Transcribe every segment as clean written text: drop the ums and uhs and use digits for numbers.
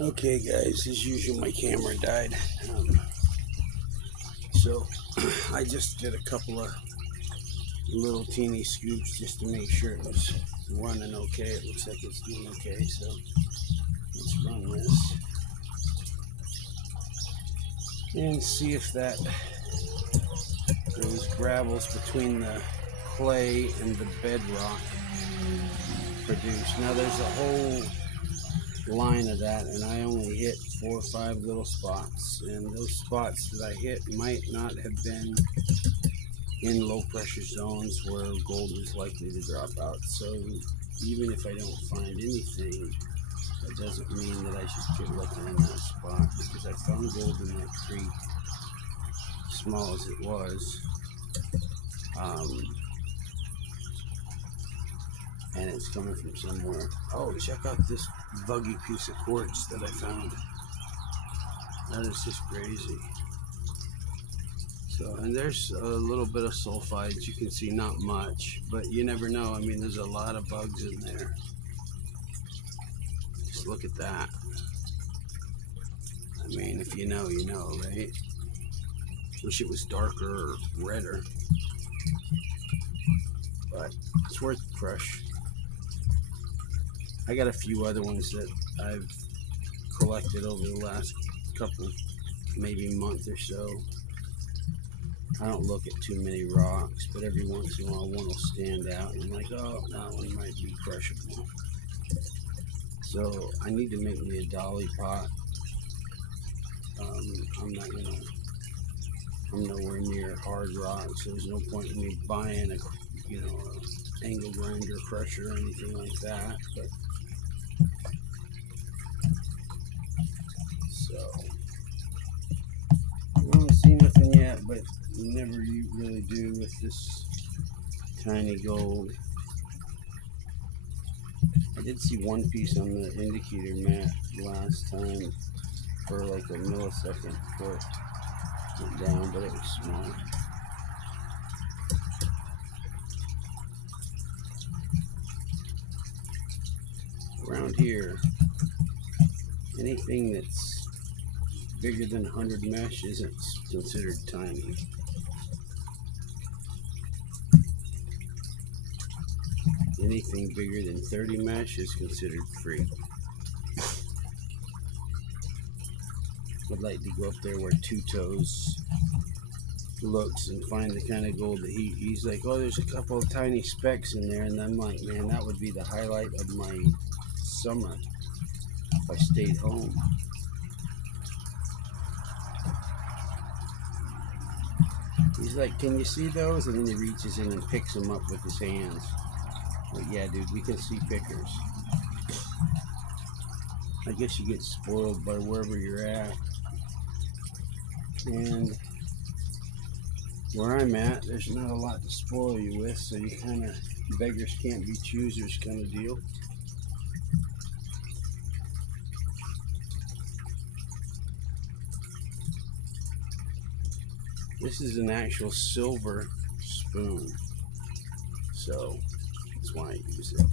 Okay, guys, as usual, my camera died. So I just did a couple of little teeny scoops just to make sure it was running okay. It looks like it's doing okay, so let's run this and see if that those gravels between the clay and the bedrock produce. Now there's a whole line of that, and I only hit 4 or 5 little spots, and those spots that I hit might not have been in low pressure zones where gold is likely to drop out. So even if I don't find anything, that doesn't mean that I should quit looking in that spot, because I found gold in that creek, small as it was, and it's coming from somewhere. Oh, check out this buggy piece of quartz that I found. That is just crazy. So, and there's a little bit of sulfides. You can see not much, but you never know. I mean, there's a lot of bugs in there. Just look at that. I mean, if you know, you know, right? Wish it was darker or redder, but it's worth the crush. I got a few other ones that I've collected over the last couple, maybe month or so. I don't look at too many rocks, but every once in a while one will stand out, and I'm like, oh, that one might be crushable. So I need to make me a dolly pot. I'm nowhere near hard rocks, so there's no point in me buying a angle grinder crusher or anything like that. But so I haven't seen nothing yet, but you never really do with this tiny gold. I did see one piece on the indicator map last time for like a millisecond before it went down, but it was small. Around here, anything that's bigger than 100 mesh isn't considered tiny. Anything bigger than 30 mesh is considered free. I'd like to go up there where Two Toes looks and find the kind of gold that he's like, oh, there's a couple of tiny specks in there, and I'm like, man, that would be the highlight of my summer if I stayed home. He's like, can you see those? And then he reaches in and picks them up with his hands. Like, yeah, dude, we can see pickers. I guess you get spoiled by wherever you're at. And where I'm at, there's not a lot to spoil you with, so you kind of, beggars can't be choosers kind of deal. This is an actual silver spoon, so that's why I use it.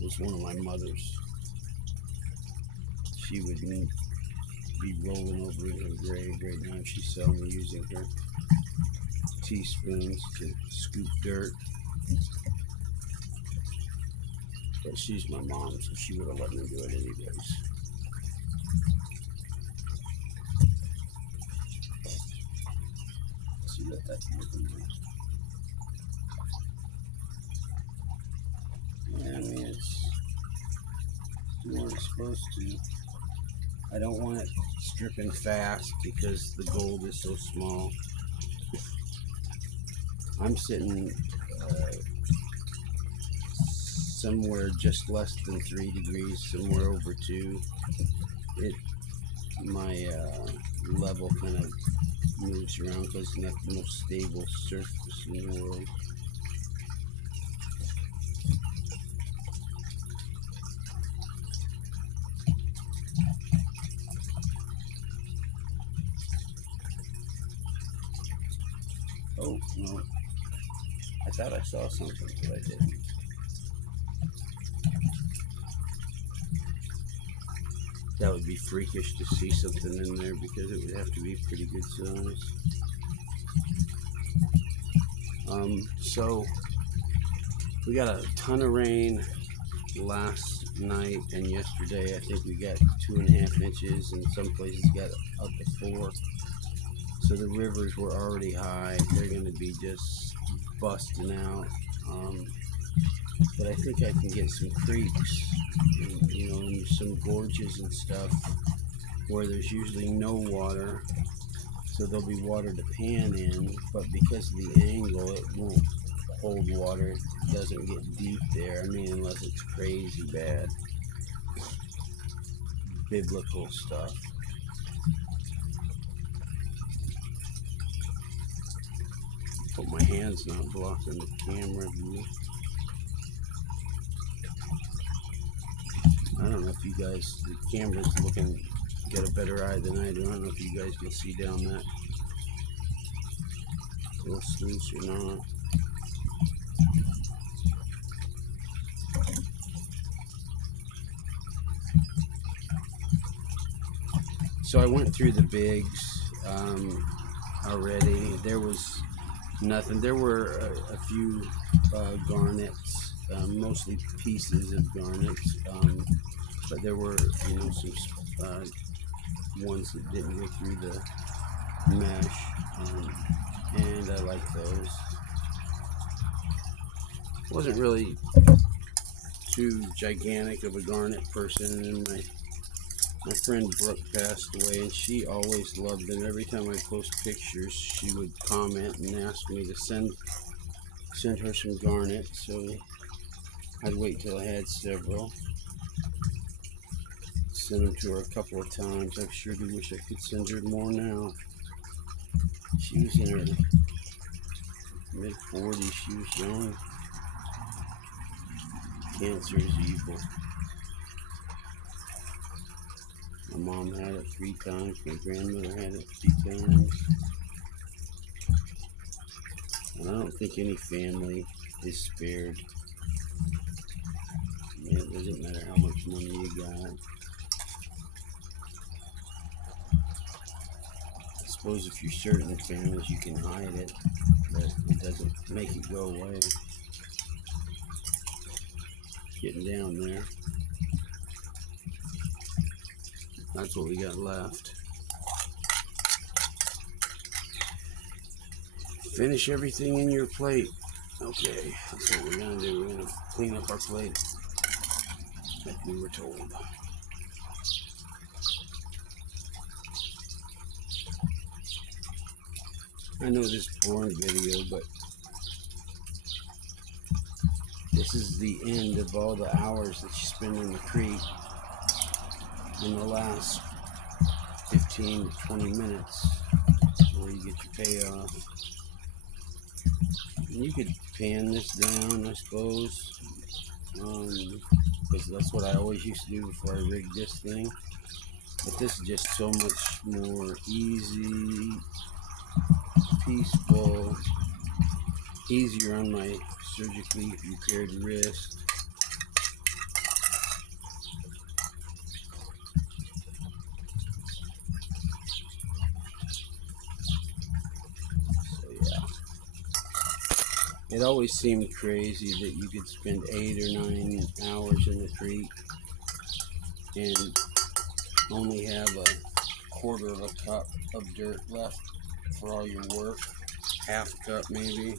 It was one of my mother's. She would be rolling over in her grave right now. She's selling me using her teaspoons to scoop dirt. But she's my mom, so she would have let me do it anyways. See what that's looking like. Yeah, I mean, it's doing what it's supposed to. I don't want it stripping fast because the gold is so small. I'm sitting somewhere just less than 3 degrees, somewhere over 2. My level kind of moves around because it's not the most stable surface in the world. Oh, no. I thought I saw something, but I didn't. That would be freakish to see something in there because it would have to be pretty good size. So we got a ton of rain last night and yesterday. I think we got 2.5 inches, and some places got up to 4. So the rivers were already high. They're going to be just busting out. But I think I can get some creeks, and, and some gorges and stuff where there's usually no water. So there'll be water to pan in, but because of the angle, it won't hold water. It doesn't get deep there. I mean, unless it's crazy bad. Biblical stuff. Hope my hand's not blocking the camera view. I don't know if you guys, the camera's looking, get a better eye than I do. I don't know if you guys can see down that little sluice or not. So I went through the bigs already. There was nothing. There were a few garnets, mostly pieces of garnets, but there were, some ones that didn't go through the mesh, and I like those. Wasn't really too gigantic of a garnet person, and my friend Brooke passed away, and she always loved them. Every time I post pictures, she would comment and ask me to send her some garnet, so I'd wait till I had several. Sent them to her a couple of times. I sure do wish I could send her more now. She was in her mid-40s. She was young. Cancer is evil. My mom had it 3 times. My grandmother had it 3 times. And I don't think any family is spared. Yeah, it doesn't matter how much money you got. I suppose if you're certain families, you can hide it, but it doesn't make it go away. Getting down there. That's what we got left. Finish everything in your plate. Okay, that's what we're gonna do. We're gonna clean up our plate, like we were told. I know this is a boring video, but this is the end of all the hours that you spend in the creek in the last 15 to 20 minutes where you get your payoff. And you could pan this down, I suppose, because that's what I always used to do before I rigged this thing. But this is just so much more easy, peaceful, easier on my surgically repaired wrist. So yeah, it always seemed crazy that you could spend 8 or 9 hours in the creek and only have a quarter of a cup of dirt left for all your work, half a cup maybe.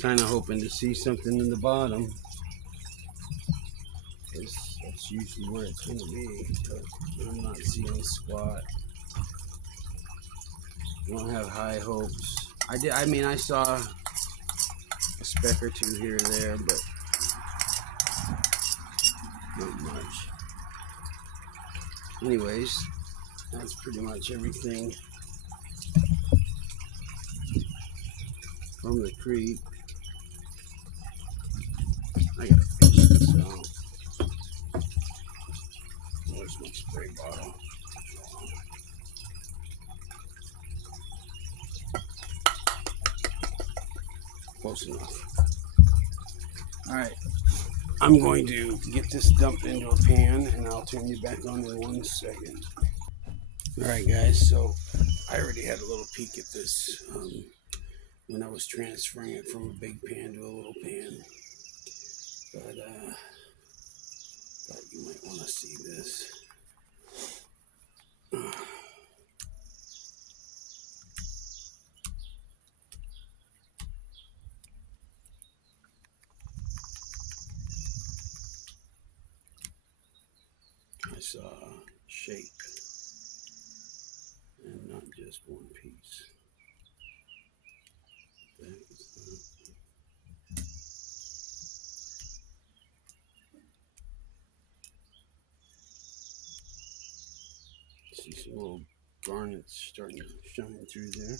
Kind of hoping to see something in the bottom, because that's usually where it's going to be, but I'm not seeing squat. I don't have high hopes. I saw a speck or 2 here or there, but not much. Anyways, that's pretty much everything from the creek. I gotta fish this out. Where's my spray bottle? Close enough. Alright, I'm going to get this dumped into a pan and I'll turn you back on in 1 second. Alright guys, so I already had a little peek at this when I was transferring it from a big pan to a little pan. But thought you might want to see this. I saw shape and not just one piece. See some little garnets starting to shine through there.